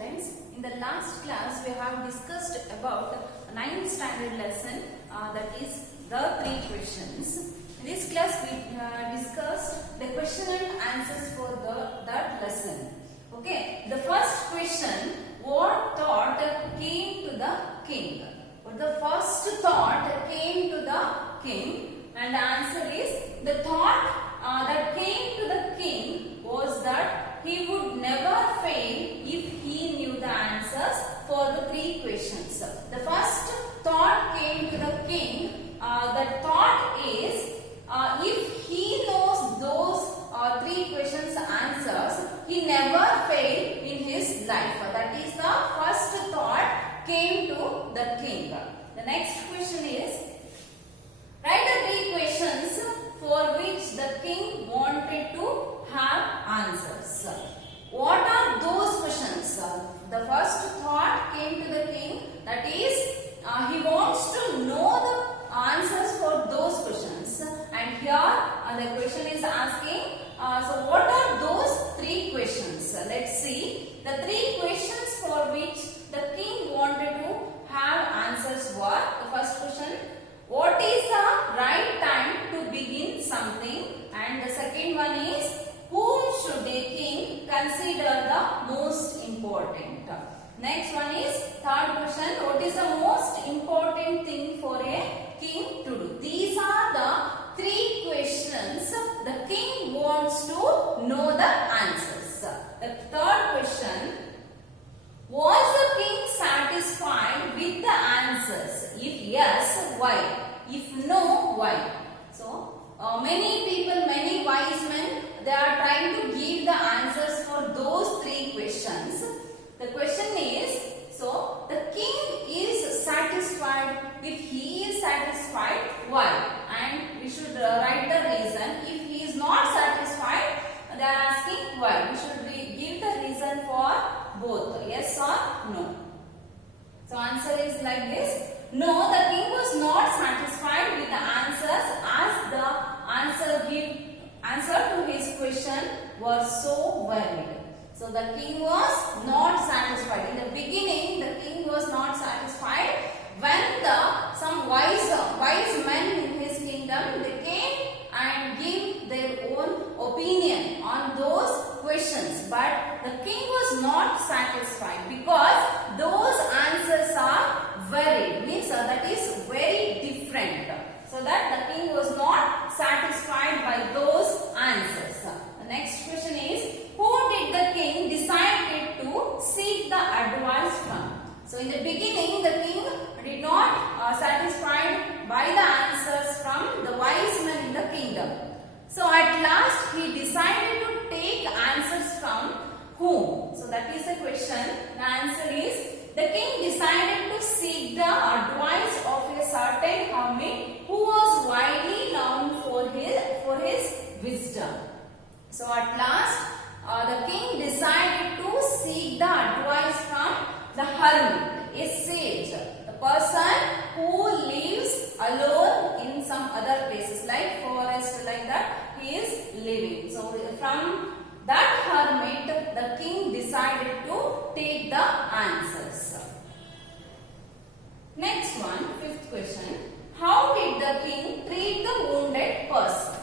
students. In the last class we have discussed about 9th standard lesson that is the 3 questions. In this class we discussed the question and answers for that lesson. Okay, the first question, what thought came to the king? What the first thought came to the king? And the answer is, the thought that came to the king was that he would never fail if he knew the answers for the 3 questions. The first thought came to the king. The thought is, if he knows those 3 questions answers, he never fail in his life. That is the first thought came to the king. The next question is, write the 3 questions for which the king wanted to have answers. What are those questions? The first thought came to the king, that is, he wants to know the answers for those questions. And here the question is asking, so what are those 3 questions? Let's see. The 3 questions for which the king wanted to have answers were, the first question, what is the right time to begin something? And the second one is, whom should a king consider the most important? Next one is, third question, what is the most important thing for a king to do? These are the 3 questions the king wants to know the answers. The third question, was the king satisfied with the answers? If yes, why? If no, why? So, many people, many wise men, they are trying to give the answers for those 3 questions. The question is, so the king is satisfied. If he is satisfied, why? And we should write the reason. If he is not satisfied, they are asking why. We should give the reason for both, yes or no. So answer is like this. No, the king was not satisfied with the answers, as the answer to his question was so varied. So the king was not satisfied. In the beginning, the king was not satisfied. When some wise men in his kingdom, they came and gave their own opinion on those questions. But the king was not satisfied because those answers are varied. Means that is very different. So that the king was not satisfied by those answers. The next question is, who did the king decided to seek the advice from? So in the beginning, the king did not satisfied by the answers from the wise men in the kingdom. So at last he decided to take answers from whom? So that is the question. The answer is, the king decided to seek the advice of a certain hermit who was widely known for his wisdom. So at last the king decided to seek the advice from the hermit, a sage, the person who lives alone in some other places like forest, like that he is living. So from that hermit the king decided to take the answers. Next one, 5th question. How did the king treat the wounded person?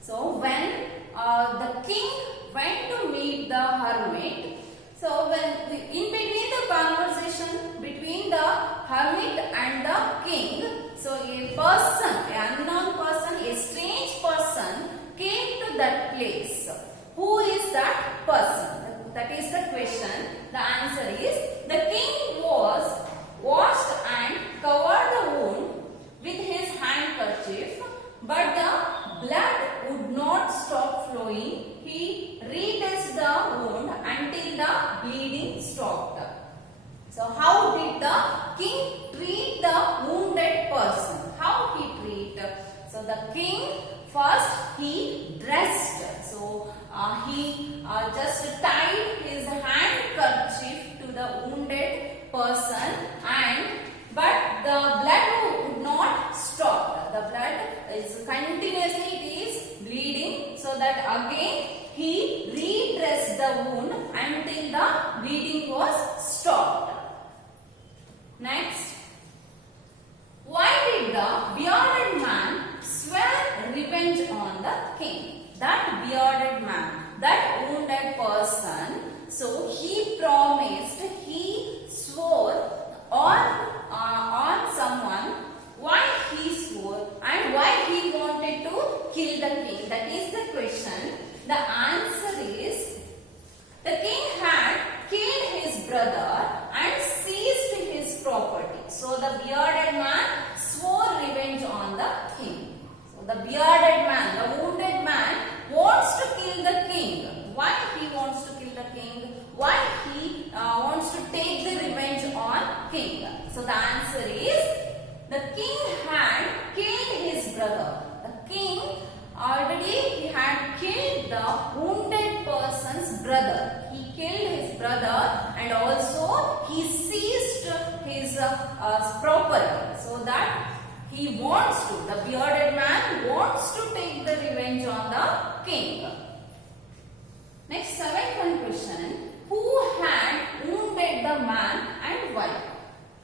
So when the king went to meet the hermit, so when in between the conversation between the hermit and the king, so a person, an unknown person, a strange person came to that place. Who is that person? That is the question. The answer is, the king was washed and covered the wound with his handkerchief, but the blood would not stop flowing. He redressed the wound until the bleeding stopped. So how did the king treat the wounded person? How he treat? So the king first he dressed. So he just tied his handkerchief to the wounded person, but the blood would not stop. The blood is continuously, it is bleeding. So that again he redressed the wound until the bleeding was that wounded person. So he promised, he swore on someone. Why he swore and why he wanted to kill the king? That is the question. The answer is, the king had killed his brother and seized his property. So the bearded man swore revenge on the king. So the bearded man, the wounded man, wants to kill the king. Why he wants to kill the king? Why he wants to take the revenge on king? So the answer is, the king had killed his brother. The king already had killed the wounded person's brother. He killed his brother and also he seized his property. So that he wants to, the bearded man wants to take the revenge on the king. Next, seventh one question. Who had wounded the man and why?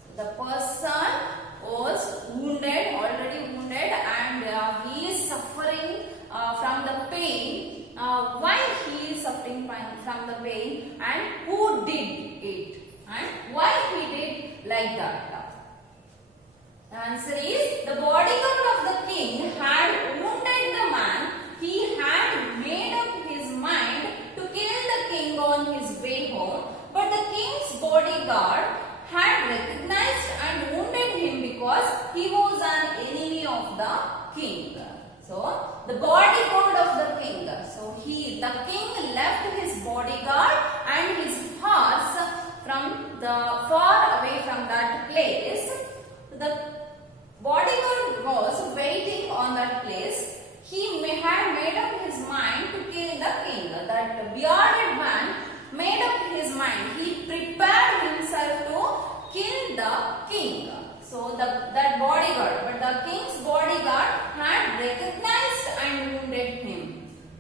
So the person was wounded, already wounded, and he is suffering from the pain. Why he is suffering from the pain and who did it and why he did like that? The answer is, the bodyguard of the king had wounded the man. He had made up his mind to kill the king on his way home, but the king's bodyguard had recognized and wounded him because he was an enemy of the king. So, the bodyguard of the king. So, the king left his bodyguard and his horse from the far away from that place. The bodyguard was waiting on that place. He had made up his mind to kill the king. That bearded man made up his mind. He prepared himself to kill the king. So that bodyguard, but the king's bodyguard had recognized and wounded him.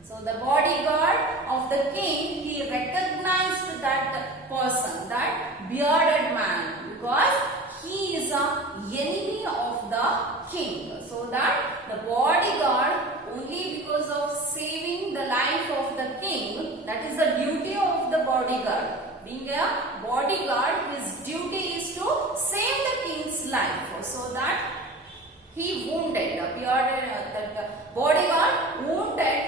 So the bodyguard of the king, he recognized that person, that bearded man, because he is an enemy of the king. So that the bodyguard, only because of saving the life of the king, that is the duty of the bodyguard. Being a bodyguard, his duty is to save the king's life. So that he wounded, the bodyguard wounded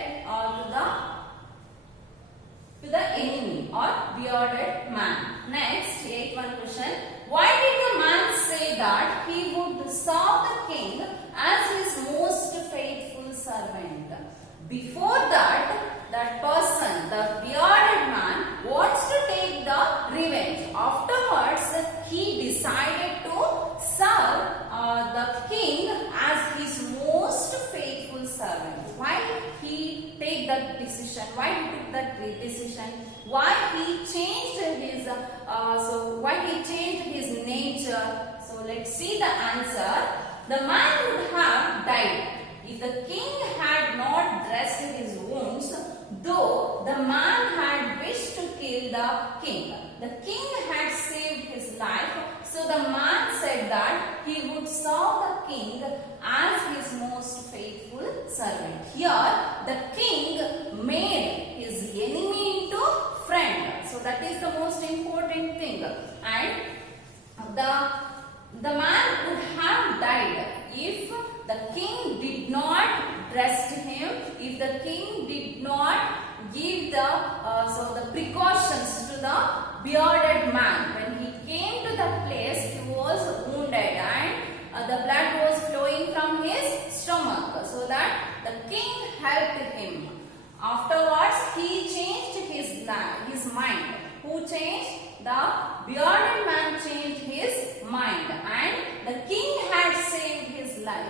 to the enemy or bearded man. Next, 8th one question. Why did the man say that he would serve the king as his most faithful servant? Before that person, the bearded man, wants to take the revenge. Afterwards, he decided to serve the king as his most faithful servant. Why he take that decision? Why he took that decision? Why he changed his why he changed his nature? So let's see the answer. The man would have died if the king had not dressed his wounds, though the man had wished to kill the king. The king had saved his life, so the man said that he would serve the king as his most faithful servant. Here, the king made his enemy into friend. So that is the most important thing. And the man would have died if the king did not dress him, if the king did not give the precautions to the bearded man. When he came to the place, he was wounded and the blood was flowing from his stomach, so that the king helped him. Afterwards, he changed his mind. Who changed? The bearded man changed his mind, and the king had saved his life.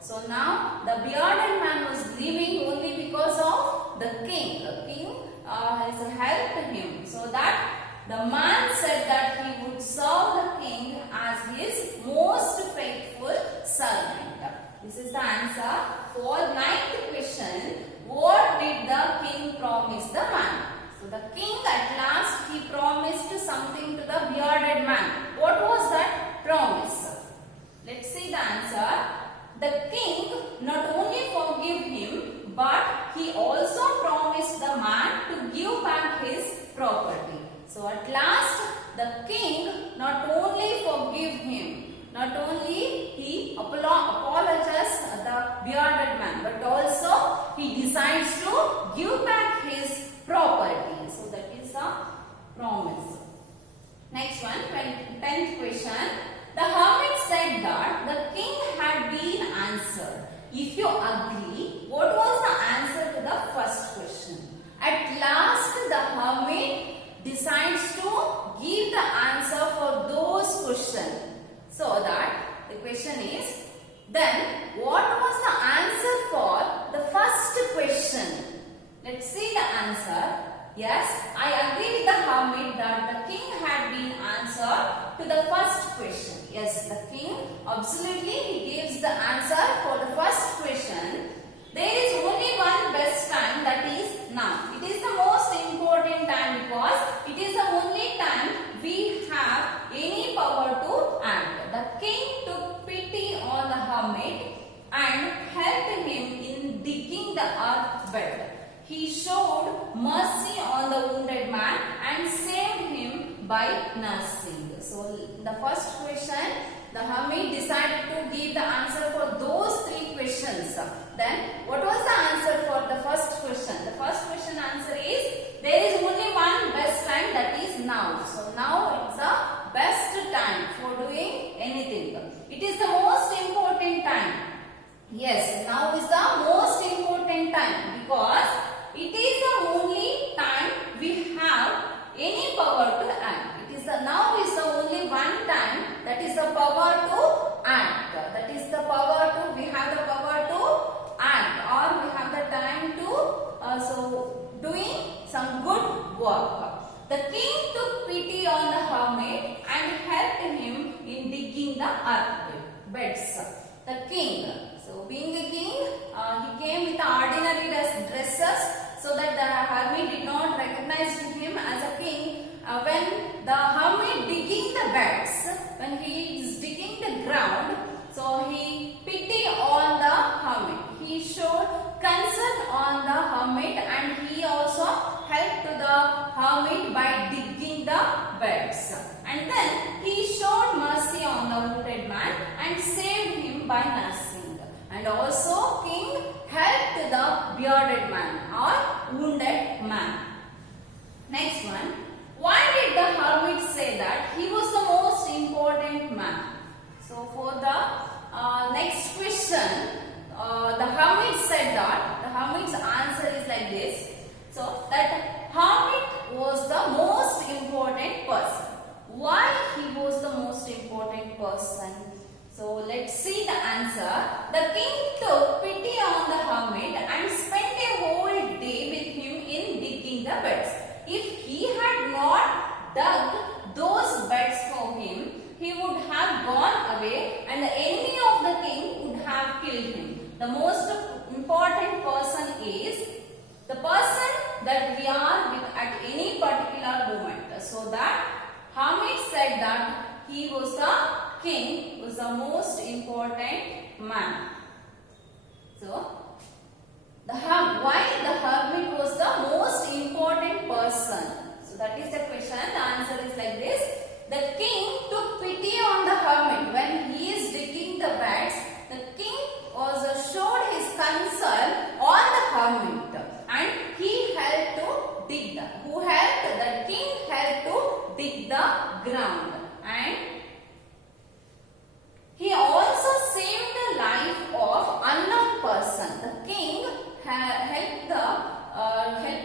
So now the bearded man was living only because of the king. The king has helped him, so that the man said that he would serve the king as his most faithful servant. This is the answer for 9th question. What did the king promise the man? So the king at last, he promised something to the bearded man. What was that promise? Let's see the answer. The king not only forgave him, but he also promised the man to give back his property. So at last the king not only forgive him, not only he apologizes the bearded man, but also he decides to give back his property. So that is a promise. Next one, 10th question. The hermit said that the king had been answered. If you agree, what was the answer to the first question? At last the hermit decides to give the answer for those questions. So that the question is, then what was the answer for the first question? Let's see the answer. Yes, I agree with the hermit that the king had been answered to the first question. Yes, the king absolutely he gives the answer for the first question. There is only one best time, that is now. It is the most important time because it is the only time we have any power to act. The king took pity on the hermit and helped him in digging the earth bed. He showed mercy on the wounded man and saved him by nursing. So, the first question, the hermit decided to give the answer for those three questions. Then, what was the answer for the first question? The first question answer is, there is only one best time, that is now. So, now it's the best time for doing anything. It is the most important time. Yes, now is the most important time because it is the only time we have any power to act. It is the now is the only one time that is the power to act. That is the power to, we have the power to act, or we have the time to doing some good work. The king took pity on the hermit and helped him in digging the earth beds. The king, so being a king, he came with ordinary dresses so that the hermit did not recognize him as a king. When the hermit digging the beds, when he is digging the ground, so he pity on the hermit. He showed concern on the hermit and he also helped to the hermit by digging the beds. And then he showed mercy on the wounded man and saved him by nursing. And also king helped the bearded man or wounded man. Next one. Why did the hermit say that he was the most important man? So for the next question, the hermit said that, the hermit's answer is like this. So that hermit was the most important person. Why he was the most important person? So let's see the answer. The king took pity on the hermit and spent a whole day with him in digging the beds. If he had not dug those beds for him, he would have gone away and the enemy of the king would have killed him. The most important person is the person that we are with at any particular moment. So that hermit said that he was the king, was the most important man. So why the hermit was the most important person? So that is the question. The answer is like this. The king took pity on the hermit when he is digging the beds. The king also showed his concern on the hermit and he helped to dig the king helped to dig the ground, and he also saved the life of unknown person. The king helped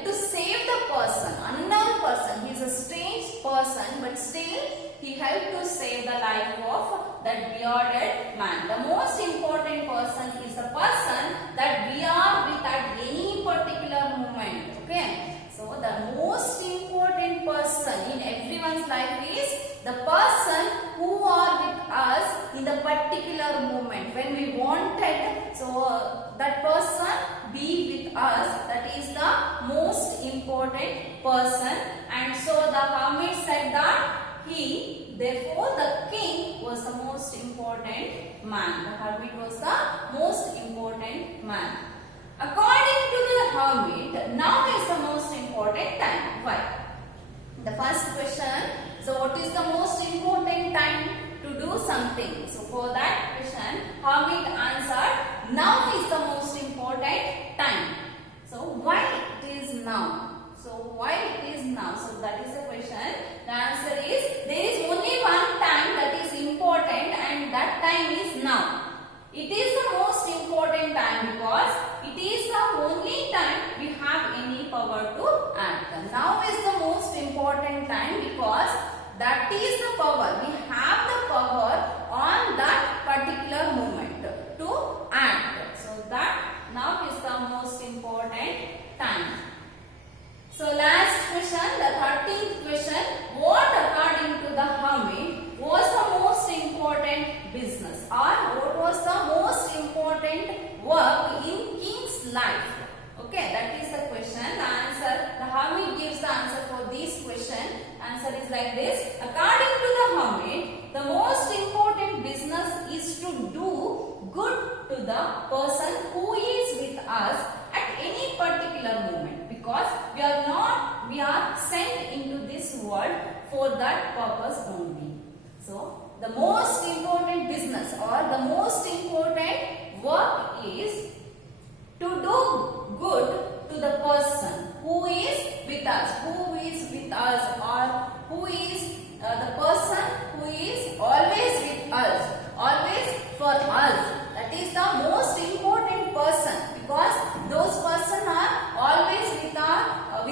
to save the person, unknown person. He is a strange person, but still he helped to save the life of that bearded man. The most important person is the person that we are with at any particular moment. Okay. So the most important person in everyone's life is the person who are with us in the particular moment when we wanted. So that person be with us. That is the most important person. And so the hermit said that therefore the king was the most important man. The hermit was the most important man. According to the hermit, now is the most important time. Why? The first question, so what is the most important time to do something? So for that question, hermit answered, now is the most important time. So why it is now? So why it is now? So that is the question. The answer is, there is only one time that is important and that time is now. It is the most important time because it is the only time we have any power to act. Now is the most important time because that is the power. We have the power on that particular moment to act. So that now is the most important time. So last question, the 13th question. What according to the hermit was the most important business, or what was the most important work in king's life? Okay, that is the question. The answer, the hermit gives the answer for this question. Answer is like this. According to the hermit, the most important business is to do good to the person who is with us at any particular moment, because we are sent into this world for that purpose only. So the most important business or the most important work is to do good to the person who is with us, or who is the person who is always with us, always for us. That is the most important person, because those persons are always with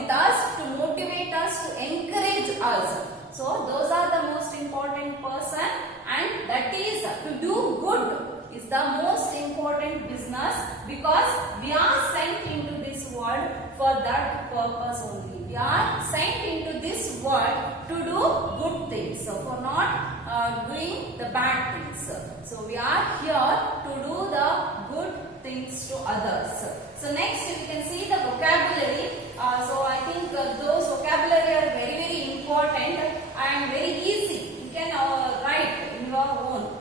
us to motivate us, to encourage us. So those are the most important person, and that is to do good is the most important business, because we are sent into this world for that purpose only. We are sent into this world to do good things, so for not doing the bad things. So we are here to do the good things to others. So next you can see the vocabulary. So I think those vocabulary are very, very important and very easy. You can write in your own.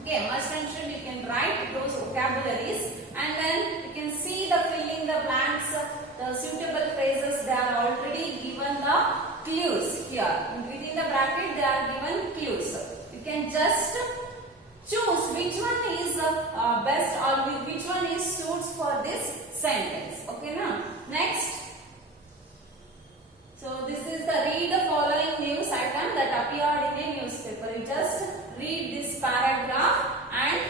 Okay, must and should you can write those vocabularies, and then you can see the fill in the blanks, the suitable phrases. They are already given the clues here. Within the bracket they are given clues. You can just choose which one is best or which one is suits for this sentence. Okay, now next. So this is the read the following news item that appeared in a newspaper. You just read this paragraph and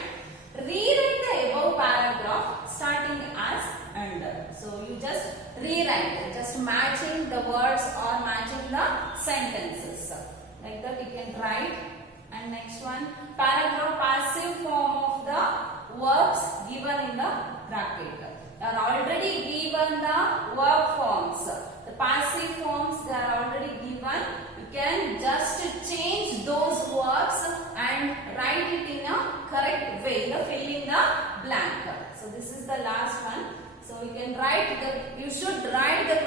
rewrite the above paragraph starting as under. So you just rewrite, just matching the words or matching the sentences. Like that you can write. And next one, paragraph passive form of the verbs given in the bracket. They are already given the verb forms. The passive forms they are already given. You can just change those verbs and write it in a correct way, fill in the blank. So this is the last one. So you can write you should write the